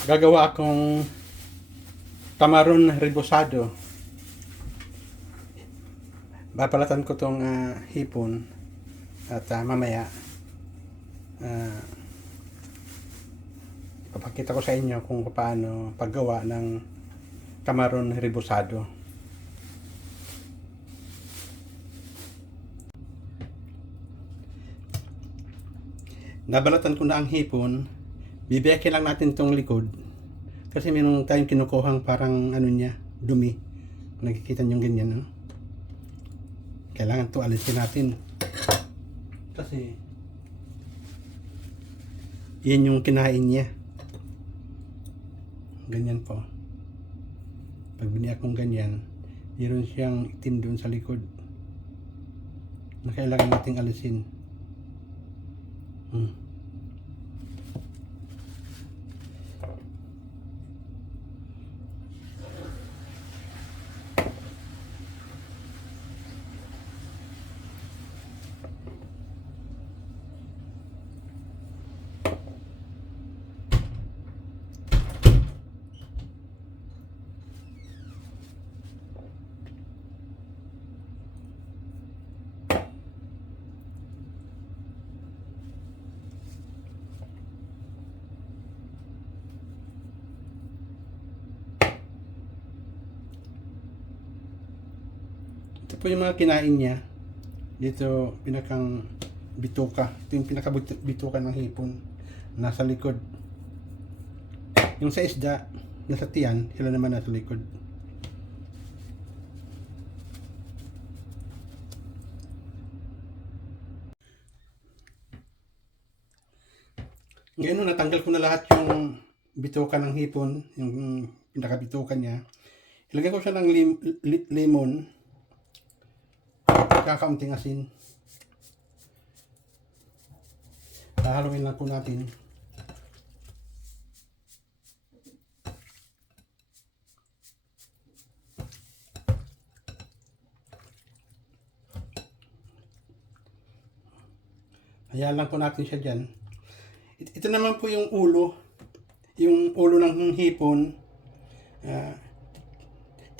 Gagawa akong tamaron rebosado. Babalatan ko tong hipon at mamaya papakita ko sa inyo kung paano paggawa ng tamaron rebosado. Nabalatan ko na ang hipon. Bibiyakin lang natin tong likod kasi mayroon tayong kinukuhang parang ano niya, dumi. Nakikita niyo ganyan, no? Kailangan to alisin natin kasi yan yung kinain niya. Ganyan po. Pag biniyak kong ganyan, mayroon siyang itim doon sa likod na kailangan nating alisin. Ito po yung mga kinain niya. Dito, pinakang bituka. Ito yung pinakabituka ng hipon. Nasa likod. Yung sa isda, nasa tiyan, sila naman nasa likod. Ngayon, natanggal ko na lahat yung bituka ng hipon, yung pinakabituka niya. Ilagay ko siya ng lemon. Kakaunting asin. Hahaluin lang po natin. Hayaan lang po natin siya dyan. Ito naman po yung ulo. Yung ulo ng hipon.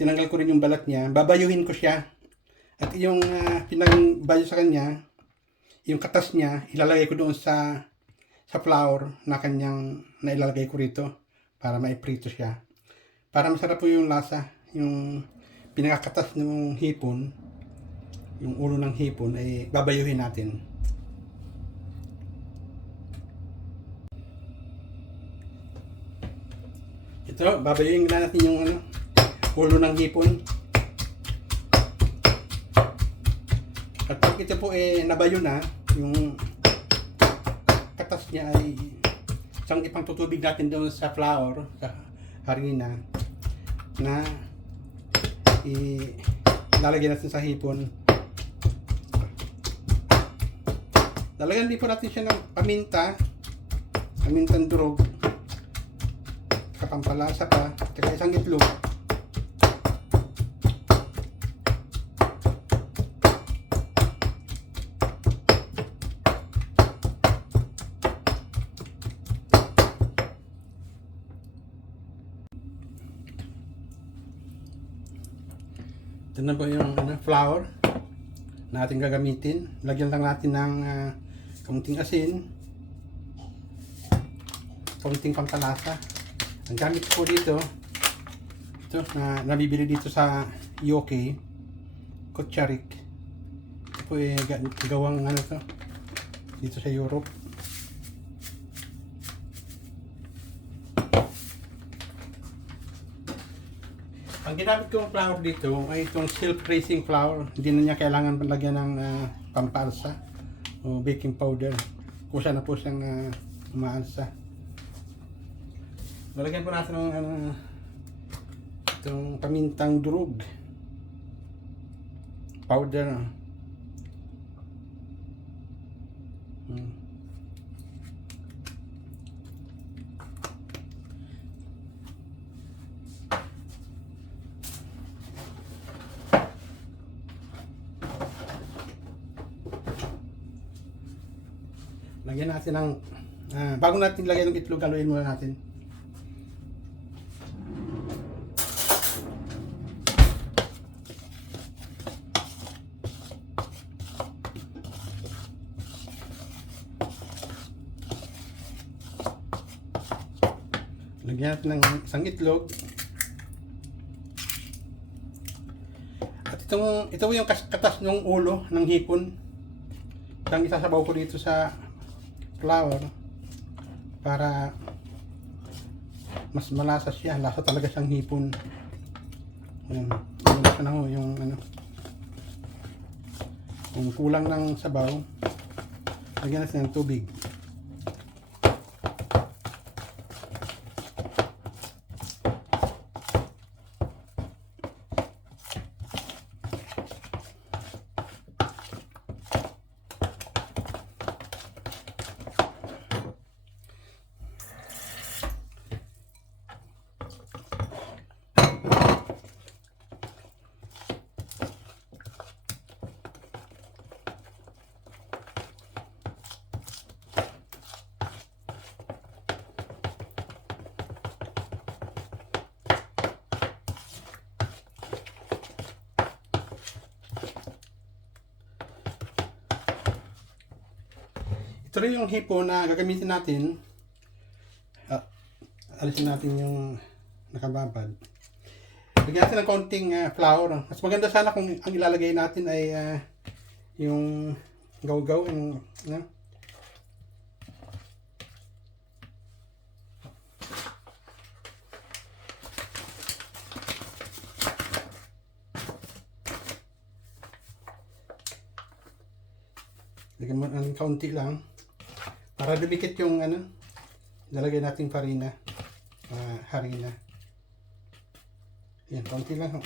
Tinanggal ko rin yung balat niya. Babayuhin ko siya. At yung pinangbayo sa kanya, yung katas niya, ilalagay ko doon sa flour na kanyang nailalagay ko rito para maiprito siya. Para masarap po yung lasa, yung pinakakatas ng hipon, yung ulo ng hipon ay babayuhin natin. Ito, babayuhin na natin yung ulo ng hipon. At pag ito po nabayo na, yung katas niya ay isang ipang tutubig natin doon sa flour, sa harina, na ilalagay natin sa hipon. Lalagyan din po natin siya ng pamintang durog, kapampalasa pa, at isang itlog. Ito na po yung flour na ating gagamitin. Lagyan lang natin ng kaunting asin, kaunting pampalasa. Ang gamit ko dito, ito na nabibili dito sa UK, Kotcharik. Ito po gawang to dito sa Europe. Ang ginamit kong flour dito ay itong silk racing flour. Hindi na niya kailangan lagyan ng pampalsa o baking powder. Kusa na po siyang umaalsa. Lalagyan po natin ng itong pamintang durog powder. Lagyan natin ng bago natin lagyan ng itlog, haluin muna natin. Lagyan natin ng isang itlog. At ito yung katas ng ulo ng hipon. Itang isasabaw ko dito sa flour para mas malasa siya. Lasa talaga siyang hipon. Ayan. Lasa na ho yung ano. Kung kulang ng sabaw, lagyan natin ng tubig. Ito rin yung hipon na gagamitin natin. Alisin natin yung nakababad. Lagyan natin ng konting flour. Mas maganda sana kung ang ilalagay natin ay yung gaw-gaw. Yung, lagyan mo ng kaunti lang. Para dumikit yung lalagay natin farina, harina. Yan, konti lang.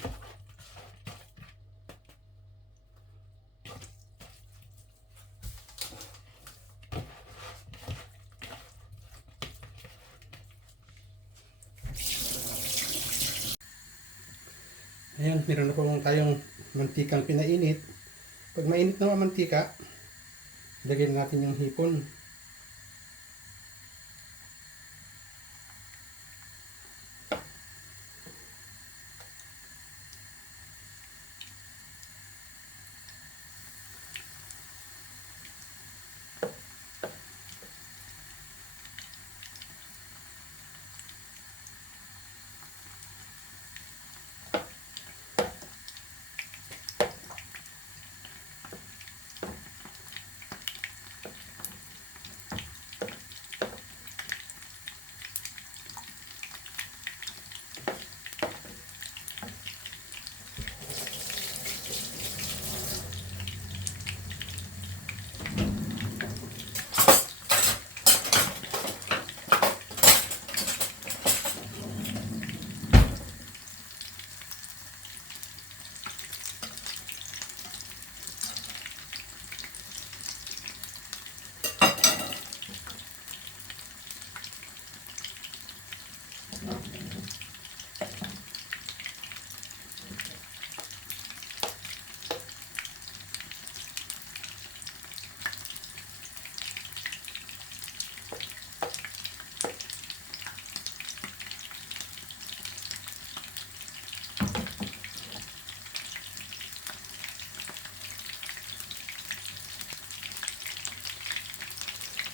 Ayan, meron na po tayong mantikang pinainit. Pag mainit na ang mantika, lagyan natin yung hipon.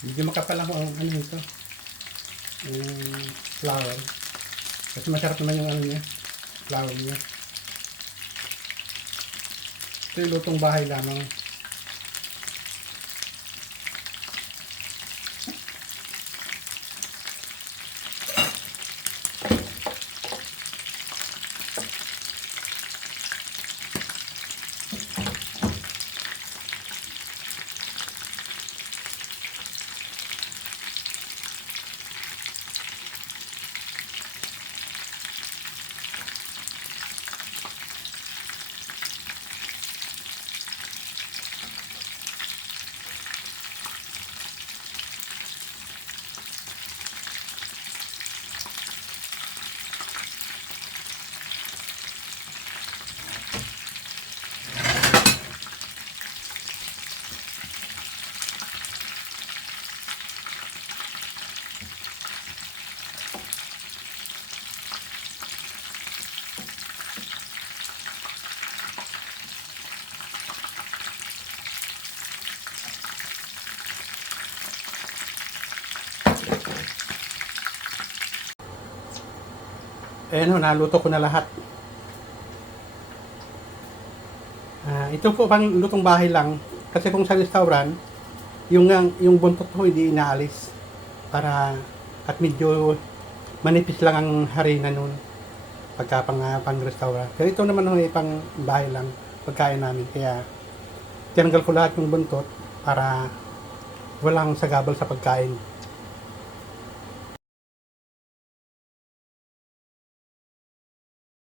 Medyo makapal ako ang ito, yung flour. Kasi masarap naman yung niya, flour niya. Ito yung lutong bahay lamang. Ayan ho, naluto ko na lahat. Ito po pang lutong bahay lang. Kasi kung sa restaurant, yung buntot ho hindi inaalis. Para, at medyo manipis lang ang harina nun. Pagka pang restaurant. Pero ito naman ho ay pang bahay lang. Pagkain namin. Kaya, tinanggal ko lahat yung buntot para walang sagabal sa pagkain.